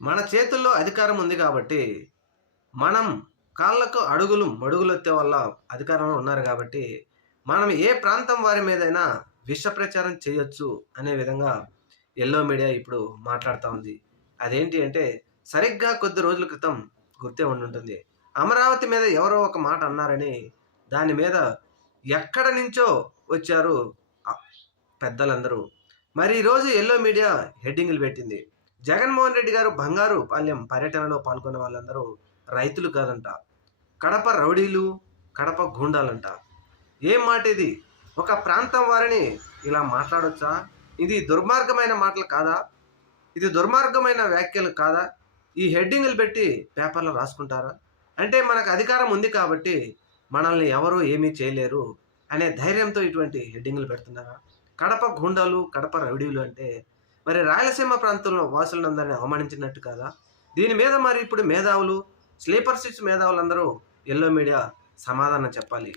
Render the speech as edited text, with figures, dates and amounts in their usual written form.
మన చేతుల్లో అధికారం ఉంది కాబట్టి, మనం కాళ్ళకు అడుగులు మడుగులొత్తే వల్ల అధికారంలో ఉన్నారు కాబట్టి, మనం ఏ ప్రాంతం వారి మీదైనా విష ప్రచారం చేయొచ్చు అనే విధంగా యెల్లో మీడియా ఇప్పుడు మాట్లాడుతా ఉంది. అదేంటి అంటే, సరిగ్గా కొద్ది రోజుల క్రితం గుర్తే ఉండుంటుంది. అమరావతి మీద ఎవరో ఒక మాట అన్నారని, దాని మీద ఎక్కడి నుంచో వచ్చారు ఆహ్, పెద్దలందరూ. మరి ఈరోజు యెల్లో మీడియా హెడ్డింగులు పెట్టింది. జగన్మోహన్ రెడ్డి గారు బంగారు పాలెం పర్యటనలో పాల్గొన్న వాళ్ళందరూ రైతులు కాదంట. కడప రౌడీలు, కడప గూండాలంట. ఏం మాట ఇది? ఒక ప్రాంతం వారిని ఇలా మాట్లాడొచ్చా? ఇది దుర్మార్గమైన మాటలు కాదా? ఇది దుర్మార్గమైన వ్యాఖ్యలు కాదా? ఈ హెడ్డింగులు పెట్టి పేపర్‌లో రాసుకుంటారా? అంటే మనకు అధికారం ఉంది కాబట్టి మనల్ని ఎవరు ఏమీ చేయలేరు అనే ధైర్యంతో ఇటువంటి హెడ్డింగులు పెడుతున్నారా? కడప గూండాలు, కడప రౌడీలు అంటే మరి రాయలసీమ ప్రాంతంలో వాసులందరిని అవమానించినట్టు కాదా? దీని మీద మరి ఇప్పుడు మేధావులు, స్లీపర్ సిట్స్ మేధావులందరూ యెల్లో మీడియా సమాధానం చెప్పాలి.